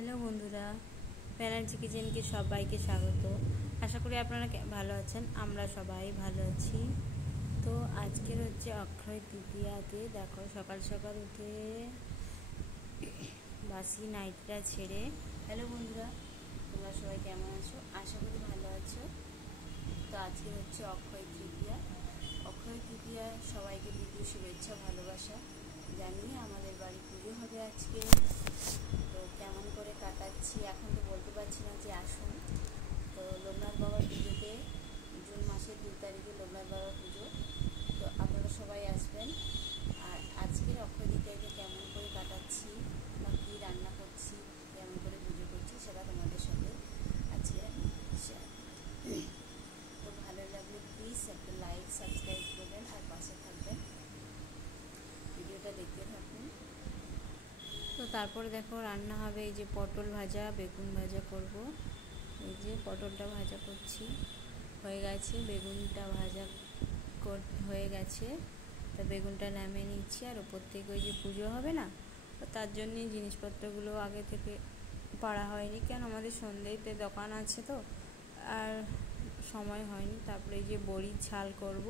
Hello বন্ধুরা, ব্যানার্জি কিচেনকে সবাইকে স্বাগত। আশা করি আপনারা ভালো আছেন, আমরা সবাই ভালো আছি। তো আজকের হচ্ছে অক্ষয় তৃতীয়াতে দেখো সকাল সকাল উঠে বাসি নাইটটা ছেড়ে। হ্যালো বন্ধুরা, তোমরা সবাই কেমন আছো? আশা করি ভালো আছো। তো আজকে হচ্ছে অক্ষয় তৃতীয়া। অক্ষয় তৃতীয়া সবাইকে দ্বিতীয় শুভেচ্ছা ভালোবাসা জানিয়ে আমাদের বাড়ি পুজো হবে আজকে। তো কেমন করে কাটাচ্ছি এখন তো বলতে পারছি না, যে আসুন। তো লোকনাথ বাবার পুজোতে জুন মাসের 2 তারিখে লোকনাথ বাবার পুজো, তো আপনারা সবাই আসবেন। আর আজকের অক্ষয় তৃতীয়াকে কেমন করে কাটাচ্ছি বা কী রান্না করছি, কেমন করে পুজো করছি, সেটা তোমাদের সাথে আজকে আমি শেয়ার করছি। তো ভালো লাগলে প্লিজ একটা লাইক সাবস্ক্রাইব করবেন আর পাশে থাকবেন, ভিডিওটা দেখতে থাকুন। তো তারপরে দেখো রান্না হবে, এই যে পটল ভাজা, বেগুন ভাজা করব। এই যে পটলটা ভাজা করছি, হয়ে গেছে। বেগুনটা ভাজা হয়ে গেছে, তা বেগুনটা নামিয়ে নিচ্ছি। আর ওপর থেকে ওই যে পুজো হবে না, তো তার জন্যই জিনিসপত্রগুলো আগে থেকে পাড়া হয়নি, কেন আমাদের সন্ধ্যেতে দোকান আছে তো, আর সময় হয়নি। তারপরে এই যে বড়ির ঝাল করব,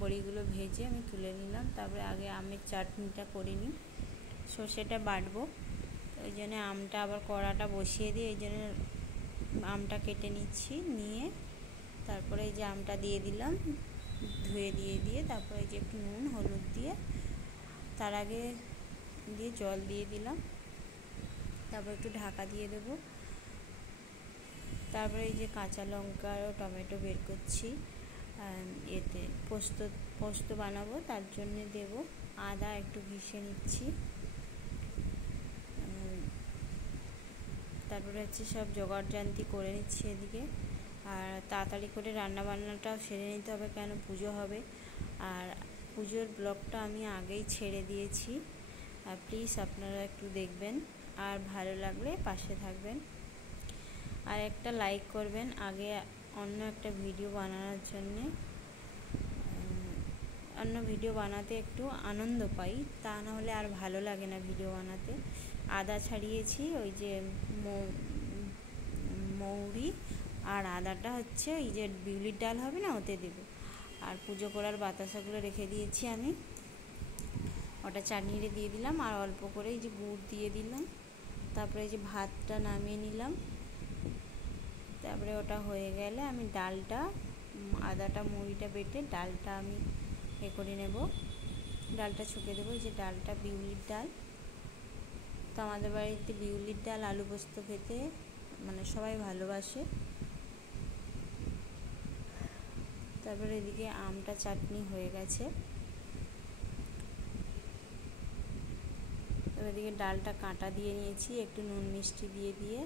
বড়িগুলো ভেজে আমি তুলে নিলাম। তারপরে আগে আমের চাটনিটা করে নিই, সর্ষেটা বাটবো, ওই জন্য আমটা আবার কড়াটা বসিয়ে দিয়ে এই জন্য আমটা কেটে নিচ্ছি। নিয়ে তারপরে এই যে আমটা দিয়ে দিলাম, ধুয়ে দিয়ে তারপরে এই যে একটু নুন হলুদ দিয়ে তার আগে দিয়ে জল দিয়ে দিলাম, তারপর একটু ঢাকা দিয়ে দেব। তারপরে এই যে কাঁচা লঙ্কা ও টমেটো বের করছি, এতে পোস্ত বানাবো, তার জন্যে দেব। আদা একটু ঘষে নিচ্ছি। তারপরে হচ্ছে সব জোগাড়জান্তি করে নিচ্ছি এদিকে। আর তাড়াতাড়ি করে রান্নাবান্নাটাও সেরে নিতে হবে, কেন পুজো হবে। আর পুজোর ব্লগটা আমি আগেই ছেড়ে দিয়েছি, আর প্লিজ আপনারা একটু দেখবেন, আর ভালো লাগলে পাশে থাকবেন, আর একটা লাইক করবেন আগে অন্য একটা ভিডিও বানানোর জন্যে। অন্য ভিডিও বানাতে একটু আনন্দ পাই, তা না হলে আর ভালো লাগে না ভিডিও বানাতে। আদা ছাড়িয়েছি, ওই যে মৌরি আর আদাটা হচ্ছে এই যে বিউলির ডাল হবে না, ওতে দেব। আর পুজো করার বাতাসাগুলো রেখে দিয়েছি আমি, ওটা চাটনিতে দিয়ে দিলাম। আর অল্প করে এই যে গুড় দিয়ে দিলাম। তারপরে এই যে ভাতটা নামিয়ে নিলাম। তারপরে ওটা হয়ে গেলে আমি ডালটা, আদাটা মৌরিটা বেটে ডালটা আমি করে নেব, ডালটা ছুঁকে দেবো। এই যে ডালটা বিউলির ডাল, তো আমাদের বাড়িতে বিউলির ডাল আলু পোস্ত খেতে মানে সবাই ভালোবাসে। তারপরে এদিকে আমটা চাটনি হয়ে গেছে, এবার এদিকে ডালটা কাঁটা দিয়ে নিয়েছি, একটু নুন মিষ্টি দিয়ে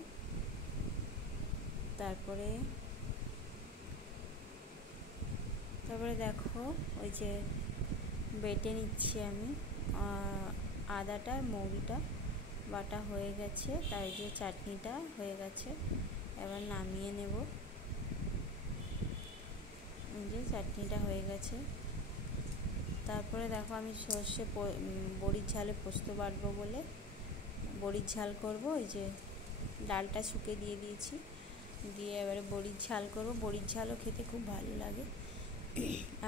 তারপরে দেখো ওই যে বেটে নিচ্ছি আমি আদাটা, মৌরিটা বাটা হয়ে গেছে, তাই যে চাটনিটা হয়ে গেছে। এবার নামিয়ে নেব। যে চাটনিটা হয়ে গেছে, তারপরে দেখো আমি বড়ির ঝালে পোস্ত বাটবো বলে বড়ির ঝাল করব। ওই যে ডালটা শুকে দিয়ে দিয়েছি, দিয়ে এবারে বড়ির ঝাল করব। বড়ির ঝালও খেতে খুব ভালো লাগে,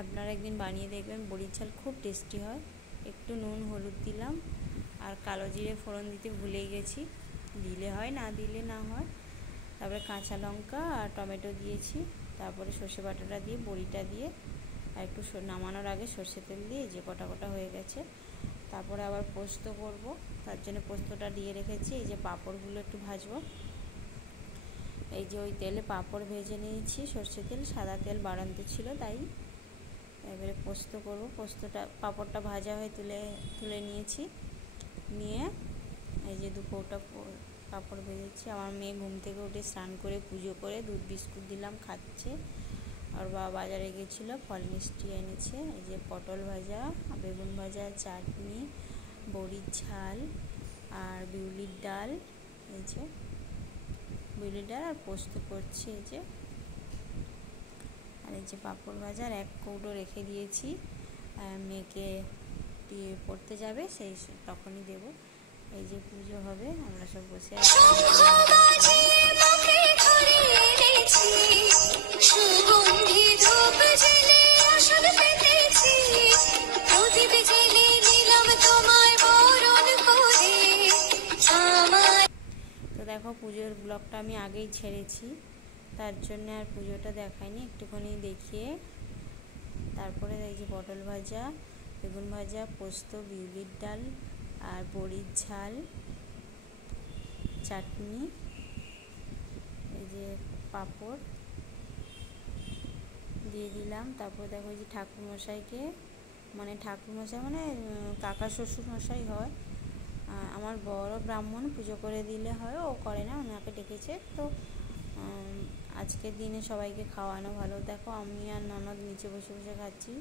আপনারা একদিন বানিয়ে দেখবেন, বড়ির ঝাল খুব টেস্টি হয়। একটু নুন হলুদ দিলাম, আর কালো জিরে ফোড়ন দিতে ভুলেই গেছি, দিলে হয় না দিলে না হয়। তারপরে কাঁচা লঙ্কা আর টমেটো দিয়েছি, তারপরে সর্ষে বাটাটা দিয়ে বড়িটা দিয়ে আর একটু নামানোর আগে সর্ষে তেল দিয়ে যে কটা হয়ে গেছে। তারপরে আবার পোস্ত করব, তার জন্য পোস্তটা দিয়ে রেখেছি। এই যে পাঁপড়গুলো একটু ভাজবো, এই যে ওই তেলে পাঁপড় ভেজে নিয়েছি, সর্ষে তেল, সাদা তেল বাড়ন্ত ছিল তাই। এবারে পোস্ত করব, পাঁপড়টা ভাজা হয়ে তুলে নিয়েছি। নিয়ে এই যে 2 কৌটা পাঁপড় ভেজেছি। আমার মেয়ে ঘুম থেকে উঠে স্নান করে পুজো করে দুধ বিস্কুট দিলাম, খাচ্ছে। আর বাবা বাজারে গেছিলো, ফল মিষ্টি এনেছে। এই যে পটল ভাজা, বেগুন ভাজা, চাটনি, বড়ির ঝাল আর বিউলির ডাল, এই যে বিউলির ডাল আর পোস্ত করছি এই যে। আর এই যে পাঁপড় ভাজার 1 কৌটো রেখে দিয়েছি, মেয়েকে পড়তে যাবে তখনই দেব। এই যে পুজো হবে, আমরা সব বসে আছি। তো দেখো পুজোর ব্লগটা আমি আগেই ছেড়েছি, তার জন্য আর পুজোটা দেখাইনি, একটুখানি দেখিয়ে তারপরে এই যে পটল ভাজা, বেগুন ভাজা, পোস্ত, বিউলির ডাল আর বড়ির ঝাল, চাটনি, এই যে পাঁপড় দিয়ে দিলাম। তারপর দেখো এই যে ঠাকুরমশাইকে, মানে ঠাকুরমশাই মানে কাকা শ্বশুরমশাই হয়, আমার বড় ব্রাহ্মণ, পুজো করে দিলে হয়, ও করে না, ওনাকে ডেকেছে। তো আজকের দিনে সবাইকে খাওয়ানো ভালো। দেখো আমি আর ননদ নিচে বসে বসে খাচ্ছি,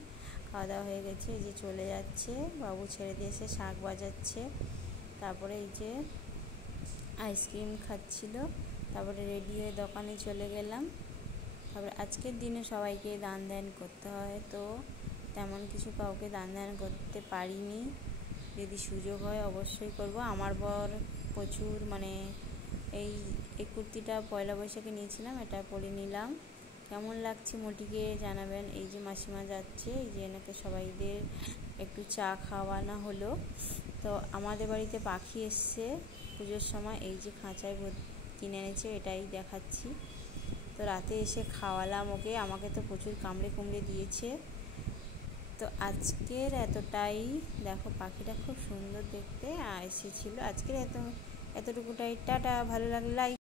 খাওয়া দাওয়া হয়ে গেছে। এই যে চলে যাচ্ছে, বাবু ছেড়ে দিয়ে এসে শাক বাজাচ্ছে, তারপরে এই যে আইসক্রিম খাচ্ছিল, তারপরে রেডি হয়ে দোকানে চলে গেলাম। তারপরে আজকের দিনে সবাইকে দান ধ্যান করতে হয়, তো তেমন কিছু কাউকে দান ধ্যান করতে পারিনি, যদি সুযোগ হয় অবশ্যই করব। আমার বর প্রচুর মানে এই কুর্তিটা পয়লা বৈশাখে নিয়েছিলাম, এটা পরে নিলাম, কেমন লাগছে মোটিকে জানাবেন। এই যে মাসিমা যাচ্ছে, এই যে এনাকে সবাইদের একটু চা খাওয়ানো হলো। তো আমাদের বাড়িতে পাখি এসছে পুজোর সময়, এই যে খাঁচায় কিনে এনেছে, এটাই দেখাচ্ছি। তো রাতে এসে খাওয়ালাম ওকে, আমাকে তো প্রচুর কামড়ে কুমড়ে দিয়েছে। তো আজকের এতটাই, দেখো পাখিটা খুব সুন্দর দেখতে এসেছিলো। আজকের এতটুকুটাই, টাটা, ভালো লাগলে লাইক।